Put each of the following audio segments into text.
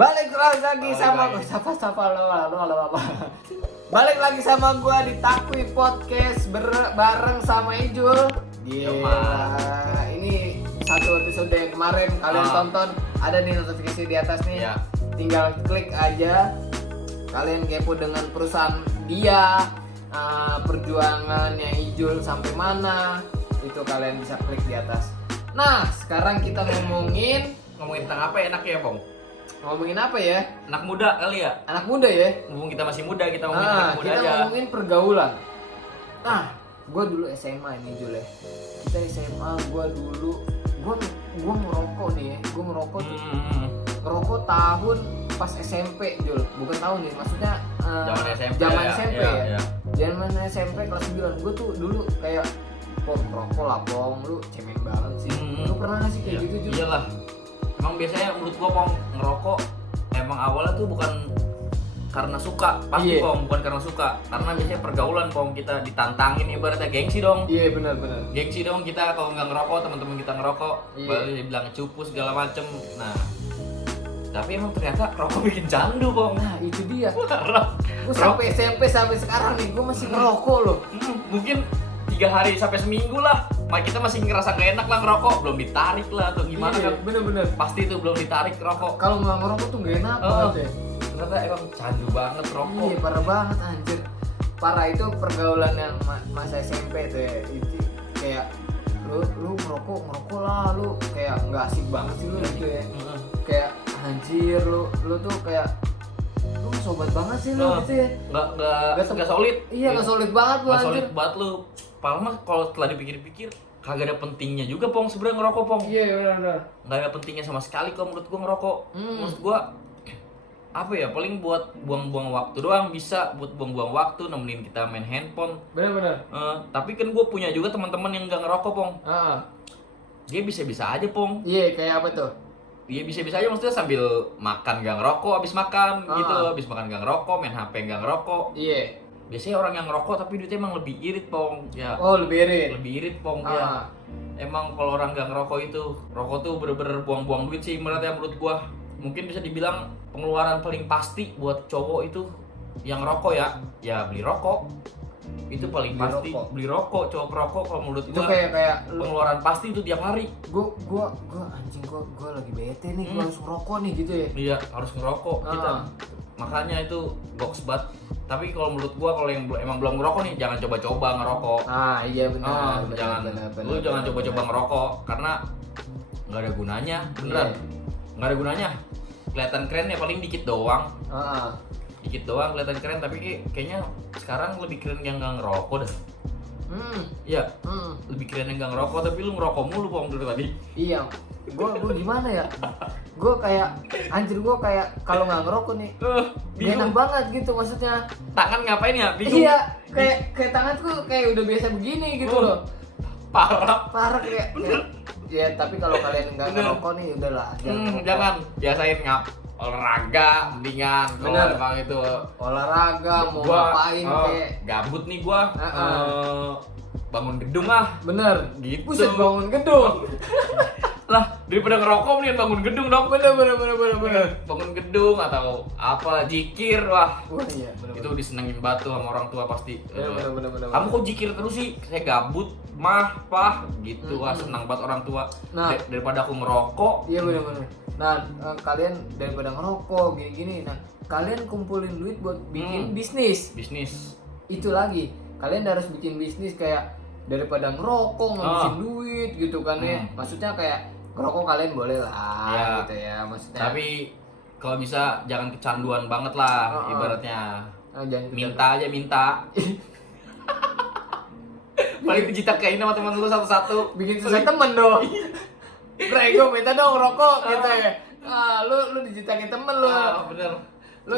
Balik lagi sama sapa lo. Balik lagi sama gua di Takwi Podcast bareng sama Ijul. Gila. Ini satu episode yang kemarin kalian tonton, ada nih notifikasi di atas nih. Ya. Tinggal klik aja. Kalian kepo dengan perusahaan dia, perjuangannya Ijul sampai mana, itu kalian bisa klik di atas. Nah, sekarang kita ngomongin tentang apa enak ya, Bang? ngomongin apa ya? Anak muda kali ya? Anak muda ya? Mumpung kita masih muda, kita ngomongin anak muda kita aja. ngomongin pergaulan. Nah, gue dulu SMA ini Jul ya. Kita SMA, gue ngerokok nih ya. Gue ngerokok tuh. Ngerokok tahun pas SMP Jul. Bukan tahun nih, maksudnya Zaman SMP. Zaman ya, SMP ya. ya. Zaman SMP kelas 9. Gue tuh dulu kayak ngerokok lah, Pong. Lu cemen banget sih. Lu pernah gak sih kayak gitu Jul? Iyalah. Emang biasanya menurut gua, Pong, ngerokok emang awalnya tuh bukan karena suka, pasti Iya. Pong, bukan karena suka. Karena biasanya pergaulan, Pong, kita ditantangin ibaratnya gengsi dong. Iya, benar. Gengsi dong kita kalau nggak ngerokok, teman-teman kita ngerokok, Iya. baru dibilang cupu segala macem. Nah, tapi emang ternyata rokok bikin candu, Pong. Nah, itu dia. Parah. Gue sampai SMP sampai sekarang nih, gue masih ngerokok loh. Mungkin 3 hari sampai seminggu lah, kita masih ngerasa gak enak lah ngerokok, belum ditarik lah atau gimana Iya, kan? bener. Pasti itu belum ditarik rokok. Kalau nggak ngerokok tuh gak enak banget ya. Ternyata emang candu banget rokok. Iya, parah banget anjir. Parah itu pergaulan yang masa SMP tuh ya. Itu kayak lu ngerokok lah, lu kayak nggak asik banget sih lu gitu ya. Kayak anjir lu tuh kayak lu sobat banget sih lu gitu ya. Nggak solid. Iya, nggak solid banget lu Nggak anjir. solid banget lu. Padahal mah kalau setelah dipikir-pikir kagak ada pentingnya juga, Pong, sebenarnya ngerokok, Pong. Iya, benar. Nggak ada pentingnya sama sekali kalau menurut gua ngerokok. Menurut gua apa ya, paling buat buang-buang waktu doang, bisa buat buang-buang waktu, nemenin kita main handphone. Benar. Tapi kan gue punya juga teman-teman yang nggak ngerokok, Pong. Dia bisa-bisa aja, Pong. Iya, kayak apa tuh? Dia bisa-bisa aja, maksudnya sambil makan nggak ngerokok, habis makan gitu, habis makan nggak ngerokok, main HP nggak ngerokok. Iya. Biasanya orang yang ngerokok tapi duitnya emang lebih irit, Pong. Ya. Oh, lebih irit. Lebih irit, Pong. Ya. Emang kalau orang nggak ngerokok itu, rokok tuh bener-bener buang-buang duit sih menurut gua. Mungkin bisa dibilang pengeluaran paling pasti buat cowok itu yang rokok ya beli rokok. Itu paling pasti beli rokok, cowok perokok kalau menurut Itu gua. kayak Pengeluaran pasti itu tiap hari. Gua anjing gua lagi bete nih, gua harus ngerokok nih gitu ya. Iya, harus ngerokok kita. Makanya itu box banget. Tapi kalau menurut gua, kalau yang emang belum ngerokok nih, jangan coba-coba ngerokok. Iya benar. Lu jangan coba-coba ngerokok karena nggak ada gunanya, beneran. Nggak ada gunanya. Kelihatan keren ya paling dikit doang. Dikit doang kelihatan keren, tapi kayaknya sekarang lebih keren yang nggak ngerokok dah. Iya. Lebih keren yang nggak ngerokok, tapi lu ngerokok mulu, Pong, dari tadi. Iya. Gua gimana ya? Gua kayak anjir, gua kayak kalau nggak ngerokok nih gak enak banget gitu, maksudnya. Tangan ngapain ya? Bingung. Iya, kayak tanganku kayak udah biasa begini gitu loh. Parah kayak. Ya, tapi kalau kalian nggak ngerokok nih udahlah, Jangan biasain olahraga mendingan. Bener. Kalau itu olahraga mau ngapain kayak gabut nih gua. Bangun gedung ah. bener Gitu. Buset, bangun gedung. Lah, daripada ngerokok mendingan bangun gedung dong. Bener. Bangun gedung atau apa, jikir, wah. Iya, bener. Itu disenengin batu sama orang tua pasti. Bener. Kamu kok jikir terus sih? Saya gabut, mah, pah, gitu. Wah, senang banget orang tua. Nah. Daripada aku ngerokok. Iya, bener. Nah, kalian daripada ngerokok gini-gini, nah kalian kumpulin duit buat bikin bisnis. Itu lagi, kalian harus bikin bisnis kayak daripada ngerokok ngabisin duit gitu kan ya. Maksudnya kayak ngerokok kalian boleh lah gitu ya, maksudnya. Tapi kalau bisa jangan kecanduan banget lah, ibaratnya. Jangan minta. Paling dijitak-kain sama teman lu satu-satu. bikin susah temen dong. Bre, gue minta dong rokok gitu ya. Lu dijitakin temen lu. Bener. Lu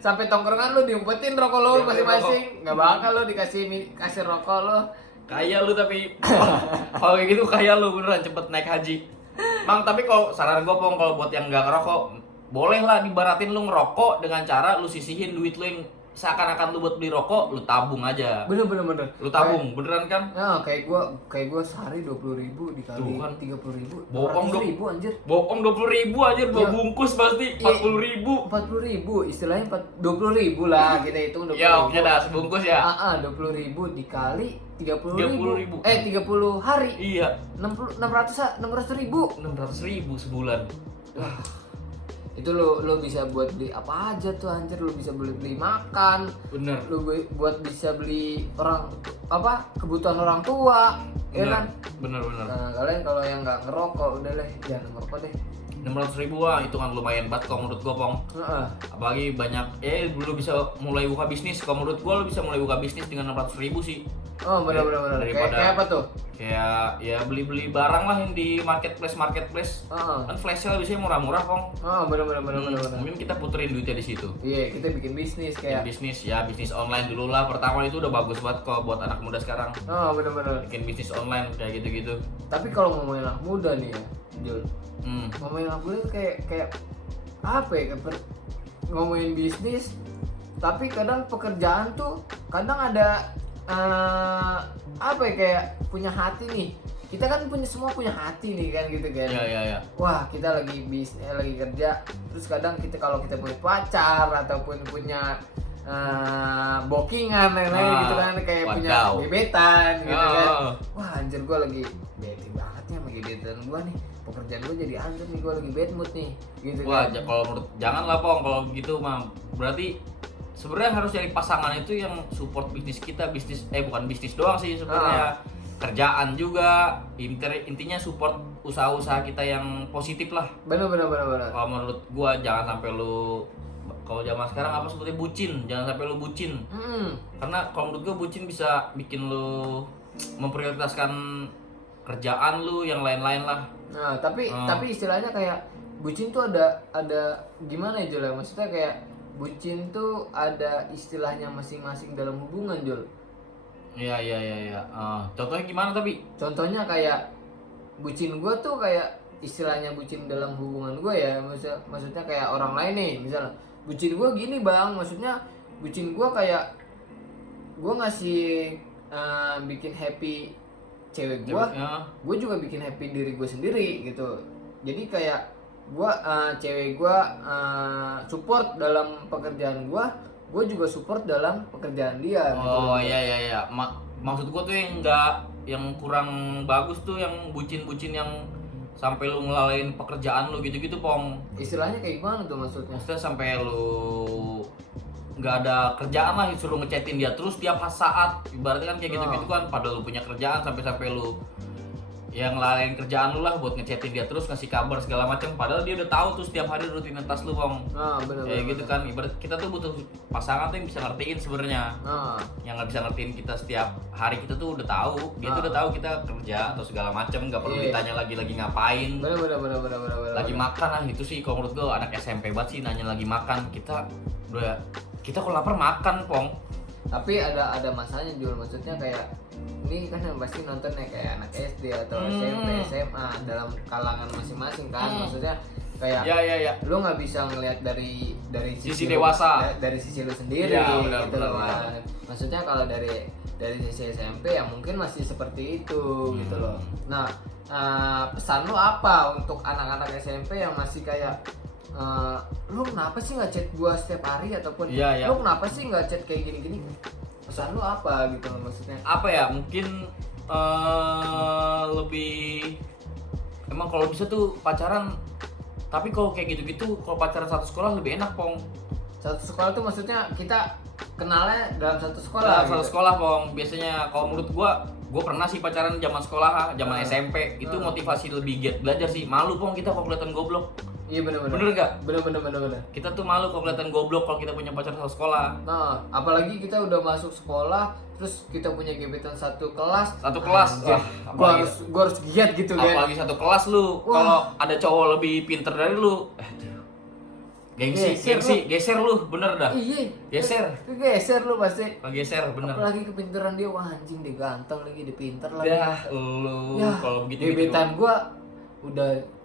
sampai tongkrongan lu diumpetin rokok lu masing-masing. Enggak bakal lu kasih rokok lu. Kaya lu tapi kalau kayak gitu kaya lu beneran cepet naik haji. Bang, tapi kalau saran gue, Pong, kalau buat yang nggak ngerokok, boleh lah dibaratin lu ngerokok dengan cara lu sisihin duit lu yang seakan-akan lu buat beli rokok, lu tabung aja. Bener. Lu tabung, beneran kan? Nah, kayak gua sehari 20.000 dikali Tuh kan. 30.000. Bohong dong. 100.000 anjir. Bohong 20.000 aja, 2 Ya. bungkus pasti 40.000. 40.000 istilahnya 20.000 lah kita hitung 20.000. Ya oke dah, sebungkus ya. 20.000 dikali 30.000. 30.000. 30 hari. Iya. 600.000. 600.000 sebulan. Wah, itu lo bisa buat beli apa aja tuh anjir, lo bisa beli makan, Bener. lo buat bisa beli kebutuhan orang tua, ya Bener. kan? Bener. Nah, kalian kalau yang nggak ngerokok udah deh, jangan ngerokok deh. 600.000 lah, hitungan lumayan banget kalau menurut gua, Pong. Heeh. Apalagi banyak, lu bisa mulai buka bisnis. Kalau menurut gua lu bisa mulai buka bisnis dengan 600.000 sih. Oh, benar. Kayak apa tuh? Kayak ya beli barang lah yang di marketplace. Heeh. Kan flash sale biasanya murah-murah, Pong. Oh, benar. Mungkin kita puterin duitnya di situ. Iya, kita bikin bisnis kayak. Bisnis online dulu lah. Pertama itu udah bagus banget kok buat anak muda sekarang. Oh, benar. Bikin bisnis online kayak gitu-gitu. Tapi kalau ngomongin anak muda nih ya, Jul. Ngomongin anak muda tuh kayak apa ya? Ngomongin bisnis, tapi kadang pekerjaan tuh kadang ada kayak punya hati nih. Kita kan semua punya hati nih kan gitu kan. Iya. Wah, kita lagi bisnis, lagi kerja, terus kadang kalau kita punya pacar ataupun punya bookingan lain-lain gitu kan, kayak punya gebetan gitu kan. Wah, anjir gua lagi bete banget nih sama gebetan gua nih. Pekerjaan gua jadi anjir nih, gua lagi bad mood nih gitu Wah, kan. kalau menurut janganlah, Pong, kalau gitu mah. Berarti sebenarnya harus cari pasangan itu yang support bisnis kita, bukan bisnis doang sih sebenarnya. Kerjaan juga, intinya support usaha-usaha kita yang positif lah. Benar. Kalau menurut gua jangan sampai lu, kalau zaman sekarang apa sebutnya bucin, jangan sampai lu bucin. Karena kalau menurut gua bucin bisa bikin lu memprioritaskan kerjaan lu yang lain-lain lah. Nah, tapi istilahnya kayak bucin tuh ada gimana ya, Jul? Maksudnya kayak bucin tuh ada istilahnya masing-masing dalam hubungan, Jul. Iya. Contohnya gimana tapi? Contohnya kayak bucin gue tuh kayak istilahnya bucin dalam hubungan gue ya, maksudnya kayak orang lain nih, misalnya bucin gue gini bang, maksudnya bucin gue kayak gue ngasih bikin happy cewek gue juga bikin happy diri gue sendiri gitu. Jadi kayak gue cewek gue support dalam pekerjaan gue juga support dalam pekerjaan dia. Oh gitu. Iya. Maksud gue tuh yang kurang bagus tuh yang bucin-bucin yang sampai lu ngelalaiin pekerjaan lu gitu-gitu, Pong. Istilahnya kayak gimana tuh maksudnya? Maksudnya sampai lu nggak ada kerjaan lah, suruh ngechatin dia terus tiap saat. Ibaratnya kan kayak gitu-gitu kan, padahal lu punya kerjaan sampai lu yang ngelain kerjaan lu lah buat ngechatin dia terus, ngasih kabar segala macam, padahal dia udah tahu tuh setiap hari rutinitas lu, Bang. Bener. Gitu kan, ibarat kita tuh butuh pasangan tuh yang bisa ngertiin sebenarnya. Yang nggak bisa ngertiin kita setiap hari, kita tuh udah tahu, dia tuh udah tahu kita kerja atau segala macam, nggak perlu ditanya lagi ngapain. Bener. Lagi makan lah, itu sih kalau menurut gua anak SMP banget sih nanya lagi makan. Kita kalau lapar makan, Pong. Tapi ada masanya Jul, maksudnya kayak ini kan yang pasti nonton ya kayak anak SD atau SMP, SMA dalam kalangan masing-masing kan, maksudnya kayak ya. lu nggak bisa ngelihat dari sisi dewasa, dari sisi lu sendiri gitu loh. Maksudnya kalau dari sisi SMP ya mungkin masih seperti itu gitu loh. Nah, pesan lu apa untuk anak-anak SMP yang masih kayak lu kenapa sih nggak chat gua setiap hari, ataupun lu kenapa sih nggak chat kayak gini-gini? Pesan lu apa gitu loh, maksudnya? Apa ya, mungkin lebih emang kalau bisa tuh pacaran, tapi kalau kayak gitu-gitu kalau pacaran satu sekolah lebih enak, Pong. Satu sekolah tuh maksudnya kita kenalnya dalam satu sekolah. Dalam satu sekolah, Pong. Biasanya kalau menurut gua pernah sih pacaran zaman sekolah, zaman SMP. Itu motivasi lebih giat belajar sih. Malu, Pong, kita kalau kelihatan goblok. Iya bener. Bener gak? Bener. Kita tuh malu kalau kelihatan goblok kalau kita punya pacar satu sekolah. Nah, apalagi kita udah masuk sekolah, terus kita punya gebetan satu kelas. Gua harus giat gitu kan. Apalagi satu kelas lu, kalau ada cowok lebih pinter dari lu, gengsi, geser lu, bener dah. Iya. Geser lu pasti. Geser, bener. Apalagi kepinteran dia, wah anjing dia ganteng lagi, dia pinter lagi. Lu kalau begitu. Gebetan gua udah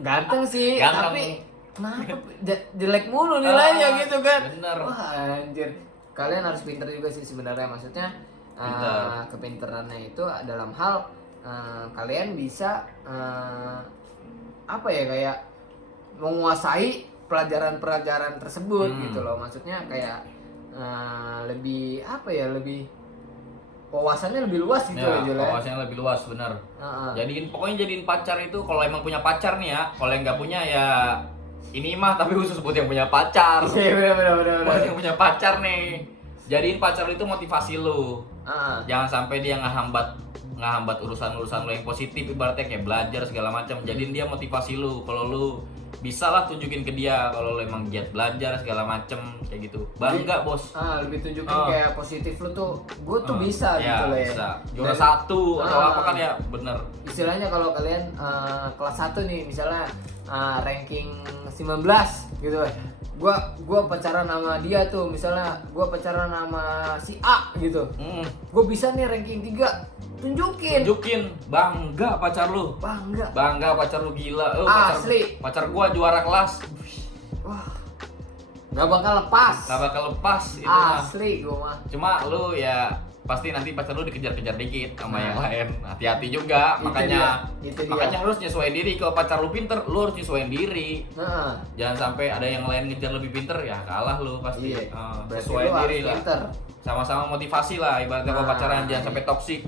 ganteng sih, tapi kenapa jelek mulu nilainya gitu kan. Bener. Wah anjir, kalian harus pinter juga sih sebenarnya, maksudnya kepinterannya itu dalam hal kalian bisa apa ya, kayak menguasai pelajaran-pelajaran tersebut gitu loh, maksudnya kayak lebih apa ya, lebih wawasannya lebih luas gitu ya, aja lah. wawasannya lebih luas, bener. Jadiin pacar itu kalau emang punya pacar nih ya, kalau yang nggak punya ya ini mah tapi khusus buat yang punya pacar. Iya benar. Buat yang punya pacar nih, jadiin pacar itu motivasi lu. Jangan sampai dia ngehambat urusan-urusan lo yang positif, ibaratnya kayak belajar segala macam. Jadiin dia motivasi lu. Kalau lu bisa lah tunjukin ke dia kalau lo emang giat belajar segala macem kayak gitu, bangga bos. Lebih tunjukin kayak positif lu tuh, gue tuh bisa gitu loh ya, bisa juara satu atau apa kan ya, bener. Istilahnya kalau kalian kelas 1 nih misalnya ranking 19 gitu, gua pacaran sama dia tuh, misalnya gua pacaran sama si A gitu, gua bisa nih ranking 3, tunjukin bangga pacar lu, bangga pacar lu, gila. Asli pacar gua juara kelas, wah nggak bakal lepas itu asli gua mah. Cuma lu ya pasti nanti pacar lu dikejar-kejar dikit sama yang lain, hati-hati juga. Makanya harus nyesuaiin diri. Kalau pacar lu pinter, lu harus nyesuaiin diri. Jangan sampai ada yang lain ngejar lebih pinter, ya kalah lu pasti. Sesuaiin diri lah, sama-sama motivasi lah ibaratnya. Kalau pacaran jangan sampai toksik.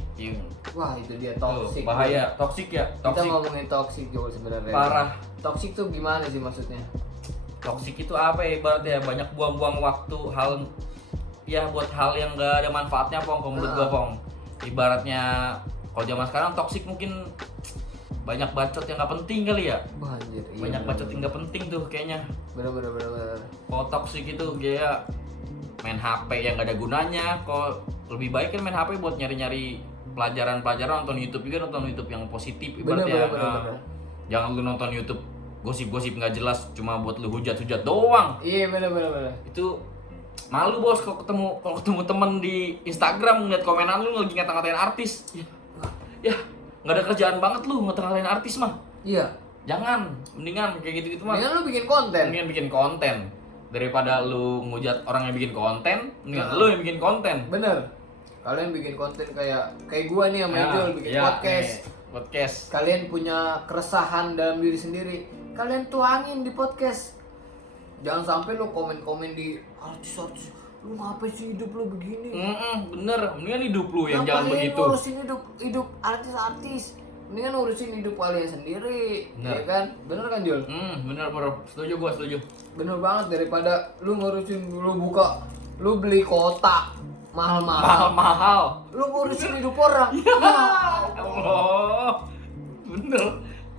Wah itu dia toksik, bahaya. Toksik ya, kita ngomongin toksik juga sebenarnya parah. Toksik tuh gimana sih maksudnya? Toksik itu apa ya, ibaratnya banyak buang-buang waktu buat hal yang gak ada manfaatnya, Pong. Kalau menurut gua, Pong, ibaratnya kalau zaman sekarang toksik mungkin banyak bacot yang gak penting kali ya. Anjir, iya, banyak bacot yang gak penting tuh kayaknya. Bener. Kalau toksik itu kayak main HP yang gak ada gunanya. Kalau lebih baik kan main HP buat nyari-nyari pelajaran-pelajaran, nonton YouTube juga, nonton YouTube yang positif ibaratnya. Bener. Jangan lu nonton YouTube gosip-gosip nggak jelas cuma buat lu hujat-hujat doang. Iya bener. Itu malu bos kalau ketemu temen di Instagram ngeliat komenan lu lagi ngata-ngatain artis. Ya nggak ada kerjaan banget lu ngata-ngatain artis mah. Iya. Jangan, mendingan kayak gitu-gitu mah. Mendingan lu bikin konten. Daripada lu ngujat orang yang bikin konten, mendingan lu yang bikin konten. Bener. Kalian bikin konten kayak gua nih sama Ijul bikin podcast. Kalian punya keresahan dalam diri sendiri, kalian tuangin di podcast. Jangan sampai lu komen-komen di artis, lu ngapain sih hidup lu begini? Bener, mendingan hidup lu yang jangan begitu. Ngapain ngurusin hidup artis? Mendingan urusin hidup kalian sendiri, ya kan? Bener kan Jul? Bener bro, gua setuju. Bener banget, daripada lu ngurusin, lu beli kota mahal. Lu ngurusin hidup orang. Allah, bener.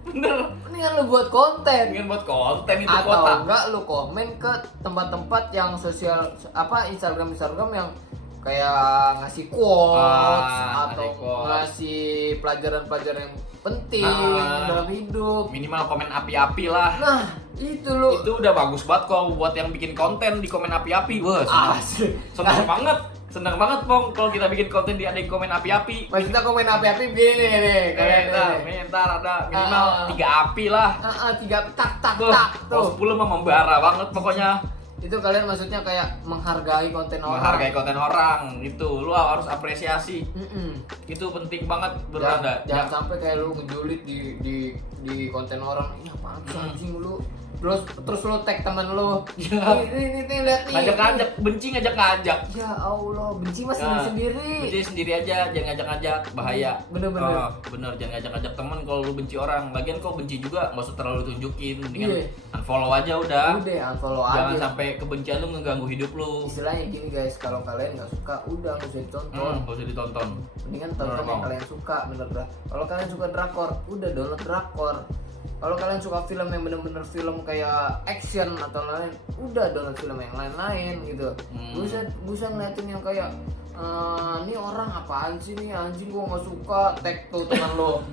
Mendingan lu buat konten itu atau kota. enggak lu komen ke tempat-tempat yang sosial, Instagram yang kayak ngasih quotes atau ngasih pelajaran-pelajaran yang penting dalam hidup. Minimal komen api-api lah. Nah, itu udah bagus banget kok buat yang bikin konten di komen api-api. Wah, senang banget Pong kalau kita bikin konten ada yang komen api-api. Maksudnya komen api-api begini nih. Ntar ada minimal 3 api lah. 3 api tak tuh. 10 mah membara banget pokoknya. Itu kalian maksudnya kayak menghargai konten orang gitu. Lu harus apresiasi. Itu penting banget beranda. Jangan sampai kayak lu ngejulit di konten orang. Ini apaan sih anjing lu? Terus lu tag temen lu. Ini lihat nih. Ngajak-ngajak, benci ngajak-ngajak. Ya Allah, benci mah sendiri. Benci sendiri aja, jangan ngajak-ngajak, bahaya. Bener. Bener, jangan ngajak-ngajak temen kalau lu benci orang. Lagian kau benci juga, enggak usah terlalu tunjukin. Mendingan unfollow aja udah. Unfollow aja. Jangan sampai kebencian lu ngeganggu hidup lu. Istilahnya gini guys, kalau kalian enggak suka, udah enggak usah ditonton. Enggak usah ditonton. Mendingan tonton yang kalian suka, bener dah. Kalau kalian suka drakor, udah download drakor. Kalau kalian suka film yang bener-bener film kayak action atau lain, udah download film yang lain-lain gitu. Bisa ngeliatin yang kayak ini orang apaan sih nih anjing, gua nggak suka, tag tuh teman lo.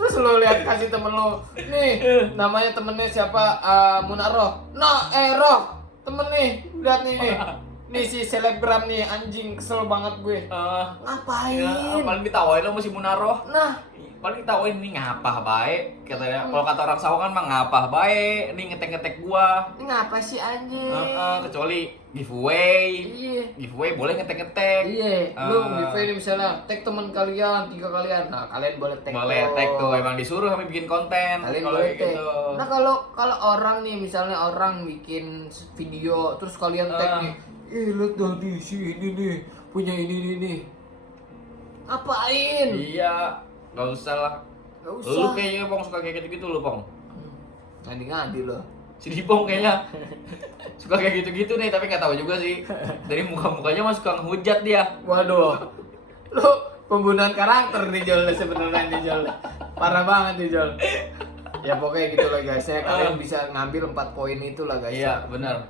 Terus lo lihat kasih temen lo, nih namanya temennya siapa, Munaroh. Roh, temen nih, lihat nih. Nih si selebgram nih anjing, kesel banget gue. Ngapain? Ya, paling ditawain lo sama si Munaroh. Nah, paling tahu ini ngapah baik katanya. Kalau kata orang Sawangan mah ngapah baik, ini ngetek gua. Ini ngapa sih anjing? Kecuali giveaway. Iya. Giveaway boleh ngetek. Iya. Lu giveaway ini misalnya tag teman kalian, 3 kalian. Nah, kalian boleh tag. Boleh tag tuh, emang disuruh kami bikin konten. Kalian Kalau boleh tag. gitu. Nah, kalau orang nih misalnya orang bikin video terus kalian tag nih. Lihat dah di sini nih, punya ini nih. Apain? Iya, nggak usah lah. Gak usah. Lu kayaknya Pong suka kayak gitu-gitu lu Pong. Ngadi-ngadi loh. Si Dipong kayaknya suka kayak gitu-gitu nih, tapi nggak tahu juga sih. Dari muka-mukanya mah suka ngehujat dia. Waduh. Lu pembunuhan karakter nih Jol sebenarnya nih Jol. Parah banget nih Jol. Ya pokoknya gitu lah guys. Ya kalian bisa ngambil 4 poin itu lah guys. Iya, benar.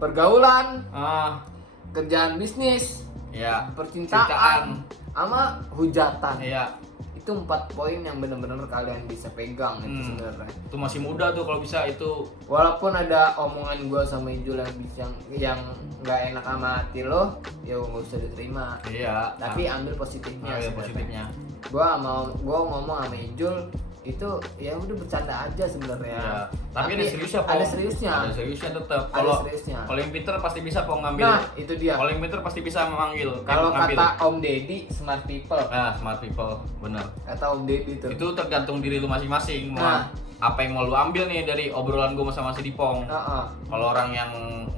Pergaulan, Ah, kerjaan bisnis, iya. percintaan, sama hujatan. Iya. Itu 4 poin yang benar-benar kalian bisa pegang itu sebenarnya. Itu masih muda tuh kalau bisa itu. Walaupun ada omongan gua sama Ijul yang nggak enak sama hati lo, ya nggak usah diterima. Iya. Tapi ambil positifnya. Iya, sebenarnya. positifnya. Gua ngomong sama Ijul itu ya udah bercanda aja sebenarnya. Iya. Tapi ada seriusnya, Pong. Ada seriusnya. Ada seriusnya tetap. Ada Kalau seriusnya. kalau yang pinter pasti bisa Pong ngambil. Nah, itu dia. Kalau yang pinter pasti bisa memanggil. Kalau ngambil. kata Om Deddy, smart people. Nah, smart people, bener. Kata Om Deddy Itu tergantung diri lu masing-masing. Mau Nah. apa yang mau lu ambil nih dari obrolan gue sama si Dipong. Kalau orang yang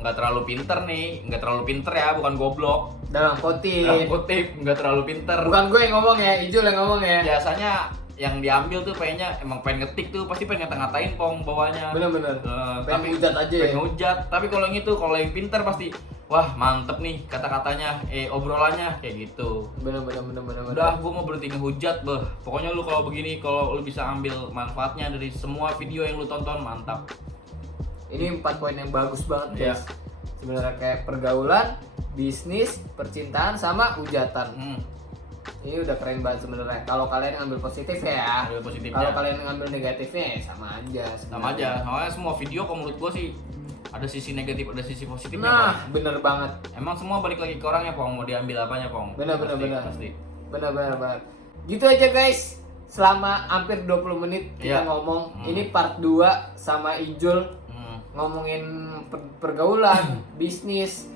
nggak terlalu pinter nih, nggak terlalu pinter ya, bukan goblok. Dalam kutip. Dalam kutip, nggak terlalu pinter. Bukan gue yang ngomong ya, Ijul yang ngomong ya. Biasanya yang diambil tuh pengennya emang pengen ngetik tuh, pasti pengen ngata-ngatain Pong bawahnya. Bener-bener. Tapi Pengen hujat aja ya. pengen hujat. Tapi kalau yang itu, kalau yang pinter pasti wah mantep nih kata-katanya, obrolannya kayak gitu. Bener-bener. Udah, gue mau berhenti ngehujat, beh. Pokoknya lu kalau begini, kalau lu bisa ambil manfaatnya dari semua video yang lu tonton, mantap. Ini 4 poin yang bagus banget Iya. guys. Sebenarnya kayak pergaulan, bisnis, percintaan, sama hujatan. Ini udah keren banget sebenarnya. Kalau kalian ngambil positif ya. Ambil positifnya. Kalau kalian ngambil negatifnya ya sama aja. Sama aja. Soalnya semua video kalau menurut gue sih ada sisi negatif, ada sisi positifnya. Nah, Pong. bener banget. Emang semua balik lagi ke orangnya, Pong. Mau diambil apanya, Pong? Bener. Pasti. Bener. Gitu aja guys. Selama hampir 20 menit kita Iya. ngomong. Ini part 2 sama Ijul ngomongin pergaulan, bisnis,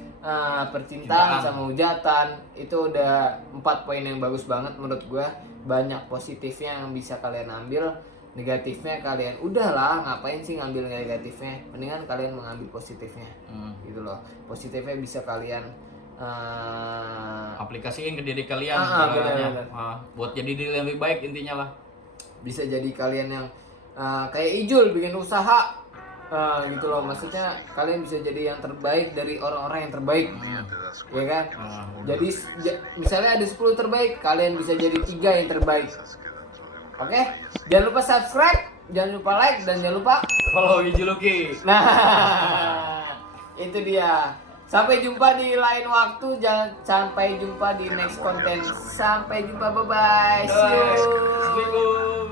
percintaan sama hujatan. Itu udah 4 poin yang bagus banget menurut gua. Banyak positifnya yang bisa kalian ambil, negatifnya kalian udahlah, ngapain sih ngambil negatifnya, mendingan kalian mengambil positifnya. Gitu loh. Positifnya bisa kalian aplikasiin ke diri kalian. bener. Buat jadi diri yang lebih baik intinya lah. Bisa jadi kalian yang kayak Ijul bikin usaha. Gitu loh, maksudnya kalian bisa jadi yang terbaik dari orang-orang yang terbaik. Ya kan? Jadi misalnya ada 10 terbaik, kalian bisa jadi 3 yang terbaik. Oke? Jangan lupa subscribe, jangan lupa like, dan jangan lupa Follow Ijuluki. nah, itu dia. Sampai jumpa di lain waktu, sampai jumpa di next konten. Sampai jumpa, bye bye. See you. Assalamualaikum.